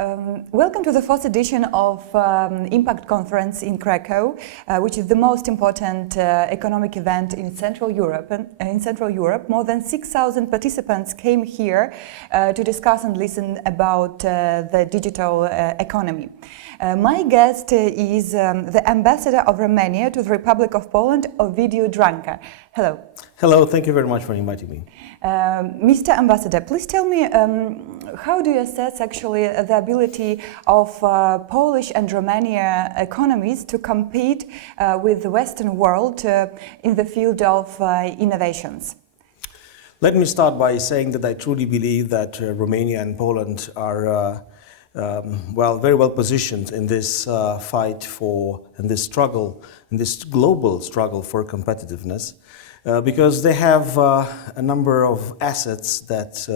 Welcome to the fourth edition of Impact Conference in Krakow, which is the most important economic event in Central Europe. More than 6,000 participants came here to discuss and listen about the digital economy. My guest is the ambassador of Romania to the Republic of Poland, E.Ovidiu Dranga. Hello. Hello, thank you very much for inviting me. Mr. Ambassador, please tell me, how do you assess actually the ability of Polish and Romania economies to compete with the Western world in the field of innovations? Let me start by saying that I truly believe that Romania and Poland are very well positioned in this fight in this global struggle for competitiveness. Because they have a number of assets that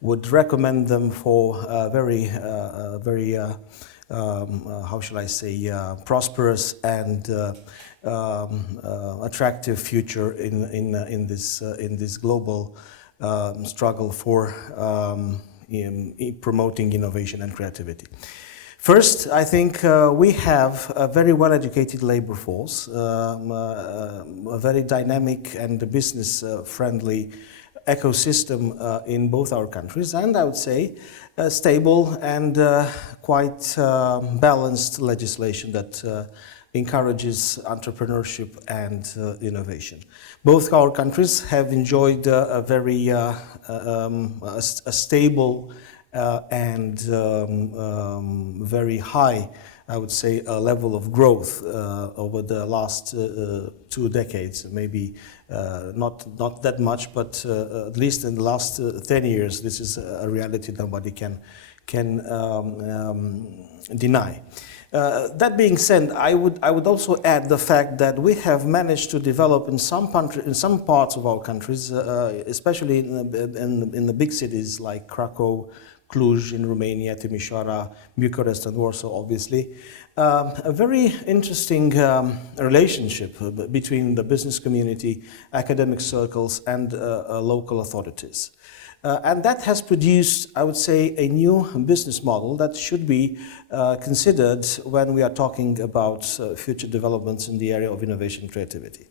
would recommend them for very prosperous and attractive future in this global struggle for promoting innovation and creativity. First, I think we have a very well-educated labor force, a very dynamic and business-friendly ecosystem in both our countries, and I would say a stable and quite balanced legislation that encourages entrepreneurship and innovation. Both our countries have enjoyed a very stable and very high, I would say, level of growth over the last 2 decades. Maybe not that much, but at least in the last 10 years, this is a reality nobody can deny. That being said, I would also add the fact that we have managed to develop in some parts of our countries, especially in the big cities like Krakow, Cluj in Romania, Timișoara, Bucharest and Warsaw, obviously, a very interesting relationship between the business community, academic circles and local authorities. And that has produced, I would say, a new business model that should be considered when we are talking about future developments in the area of innovation and creativity.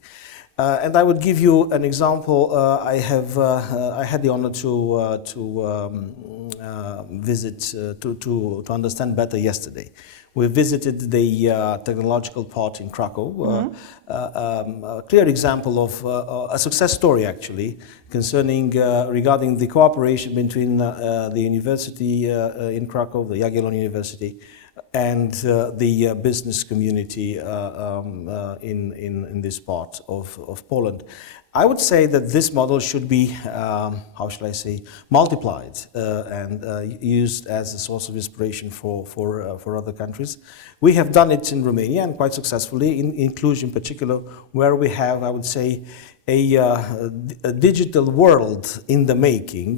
And I would give you an example. I had the honor to visit to understand better yesterday. We visited the technological park in Krakow, a clear example of a success story actually concerning regarding the cooperation between the university in Krakow, the Jagiellon University, and the business community in this part of Poland. I would say that this model should be, multiplied and used as a source of inspiration for other countries. We have done it in Romania and quite successfully, in Cluj in particular, where we have, I would say, a digital world in the making,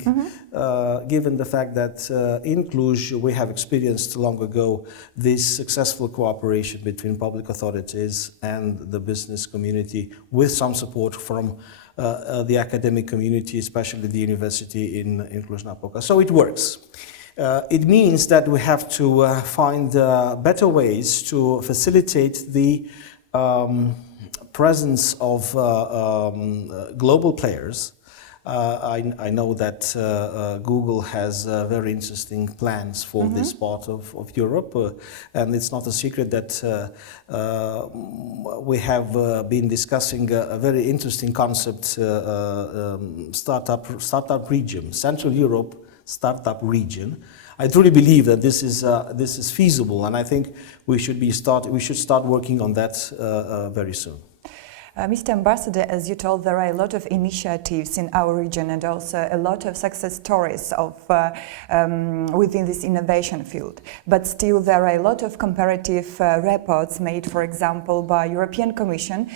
given the fact that in Cluj we have experienced long ago this successful cooperation between public authorities and the business community with some support from the academic community, especially the university in Cluj-Napoca. So it works. It means that we have to find better ways to facilitate the presence of global players. I know that Google has very interesting plans for this part of Europe, and it's not a secret that we have been discussing a very interesting concept, startup region, Central Europe startup region. I truly believe that this is feasible, and I think we should start working on that very soon. Mr. Ambassador, as you told, there are a lot of initiatives in our region and also a lot of success stories within this innovation field. But still there are a lot of comparative reports made, for example, by European Commission,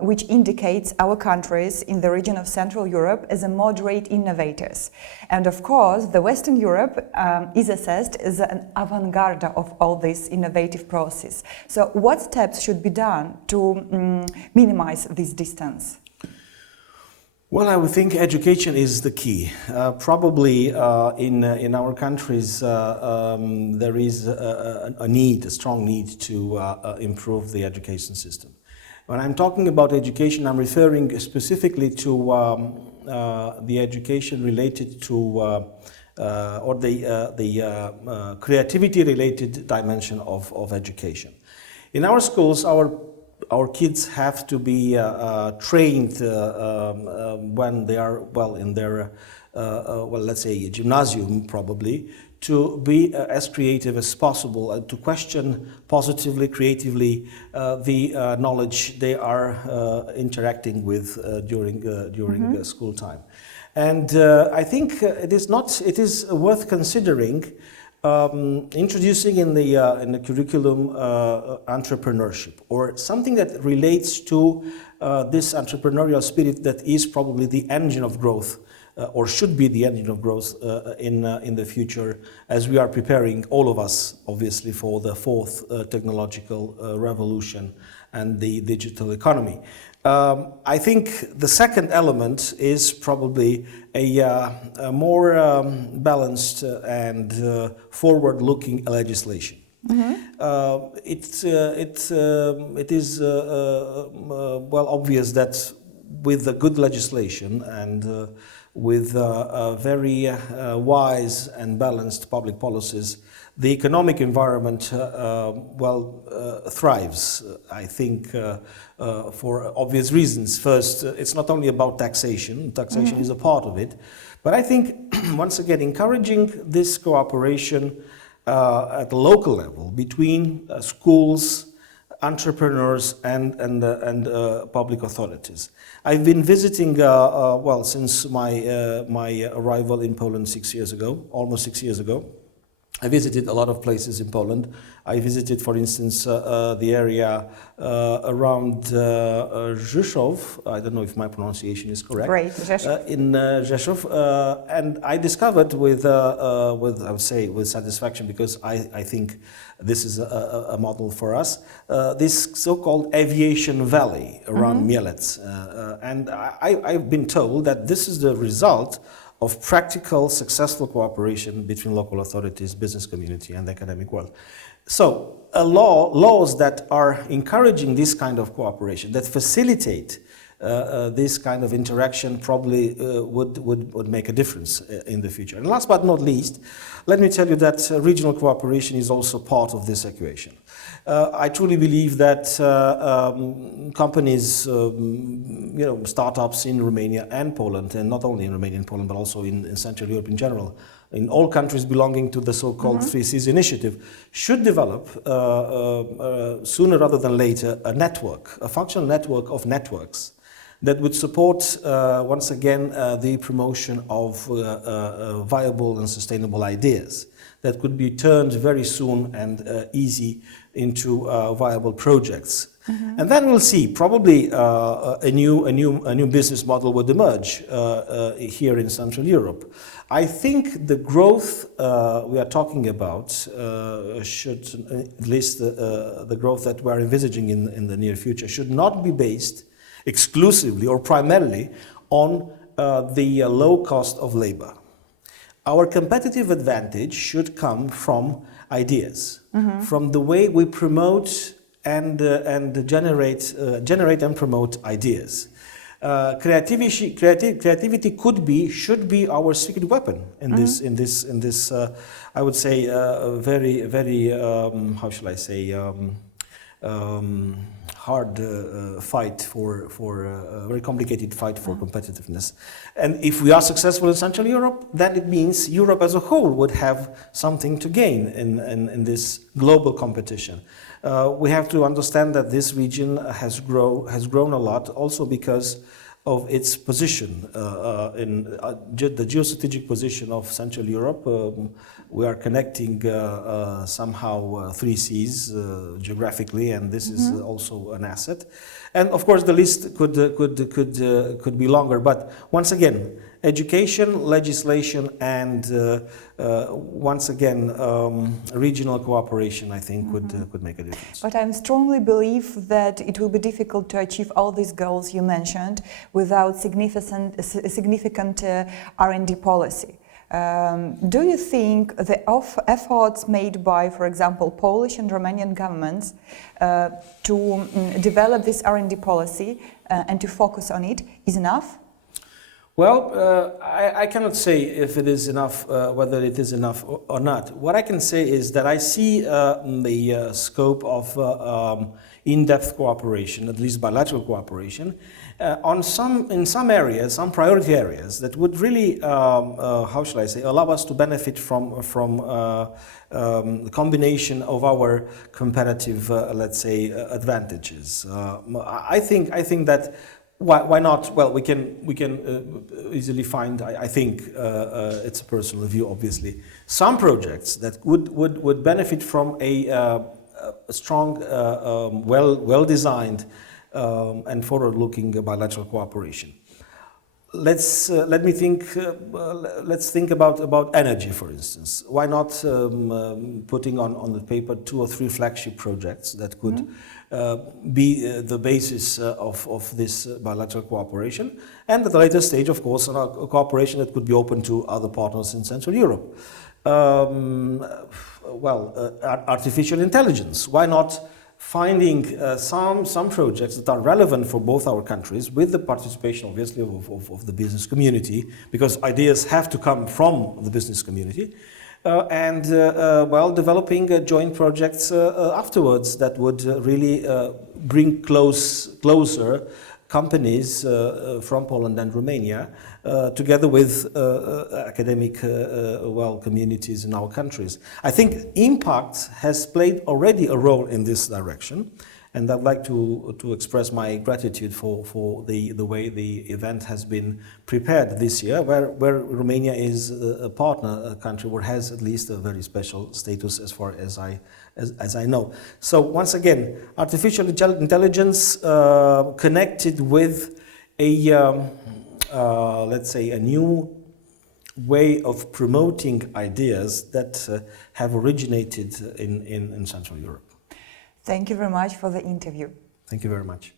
which indicates our countries in the region of Central Europe as a moderate innovators. And of course, the Western Europe is assessed as an avant-garde of all this innovative process. So what steps should be done to minimize this distance? Well, I would think education is the key. Probably in our countries there is a strong need to improve the education system. When I'm talking about education, I'm referring specifically to the education related to or the creativity-related dimension of education. In our schools, our kids have to be trained when they are in their let's say gymnasium, probably, to be as creative as possible and to question positively, creatively the knowledge they are interacting with during school time. And I think it is worth considering introducing in the curriculum entrepreneurship, or something that relates to this entrepreneurial spirit that is probably the engine of growth, or should be the engine of growth in the future, as we are preparing, all of us, obviously, for the fourth technological revolution and the digital economy. I think the second element is probably a more balanced and forward-looking legislation. It is well obvious that with the good legislation and with very wise and balanced public policies, the economic environment thrives, I think, for obvious reasons. First, it's not only about taxation. Taxation is a part of it. But I think, once again, encouraging this cooperation at the local level between schools, entrepreneurs and public authorities. I've been visiting, since my arrival in Poland 6 years ago, almost 6 years ago. I visited a lot of places in Poland. I visited, for instance, the area around Rzeszów. I don't know if my pronunciation is correct. Great, Rzeszów. In Rzeszów, and I discovered with I would say with satisfaction, because I think this is a model for us, this so-called aviation valley around Mielec, and I've been told that this is the result of practical, successful cooperation between local authorities, business community, and the academic world. So, laws that are encouraging this kind of cooperation, that facilitate this kind of interaction, probably would make a difference in the future. And last but not least, let me tell you that regional cooperation is also part of this equation. I truly believe that companies, startups in Romania and Poland, and not only in Romania and Poland, but also in Central Europe in general, in all countries belonging to the so-called 3Cs initiative, should develop sooner rather than later a functional network of networks that would support, once again, the promotion of viable and sustainable ideas that could be turned very soon and easy into viable projects. And then we'll see, probably a new business model would emerge here in Central Europe. I think the growth we are talking about should, at least the growth that we are envisaging in the near future, should not be based exclusively or primarily on the low cost of labor. Our competitive advantage should come from ideas, from the way we promote and generate and promote ideas. Creativity should be our secret weapon in this. I would say very how shall I say, hard fight for a very complicated fight for competitiveness. And if we are successful in Central Europe, then it means Europe as a whole would have something to gain in this global competition. We have to understand that this region has grown a lot, also because of its position in the geostrategic position of Central Europe. We are connecting somehow 3 seas geographically, and this is also an asset. And of course, the list could be longer. But once again, education, legislation, and once again, regional cooperation, I think, could make a difference. But I strongly believe that it will be difficult to achieve all these goals you mentioned without significant R&D policy. Do you think the efforts made by, for example, Polish and Romanian governments to develop this R&D policy and to focus on it is enough? Well, I cannot say if it is enough, whether it is enough or not. What I can say is that I see the scope of in-depth cooperation, at least bilateral cooperation, in some areas, some priority areas that would really, how shall I say, allow us to benefit from the combination of our competitive, let's say, advantages. I think that. Why not? Well, we can easily find. I think it's a personal view, obviously. Some projects that would benefit from a strong, well-designed and forward-looking bilateral cooperation. Let's think about energy, for instance. Why not putting on the paper 2 or 3 flagship projects that could be the basis of this bilateral cooperation, and at a later stage, of course, a cooperation that could be open to other partners in Central Europe. Artificial intelligence. Why not finding some projects that are relevant for both our countries, with the participation, obviously, of the business community, because ideas have to come from the business community, and developing joint projects afterwards that would really bring closer companies from Poland and Romania, together with academic communities in our countries. I think Impact has played already a role in this direction, and I'd like to express my gratitude for the way the event has been prepared this year, where Romania is a partner country, or has at least a very special status as far as I know. So once again, artificial intelligence connected with let's say, a new way of promoting ideas that have originated in Central Europe. Thank you very much for the interview. Thank you very much.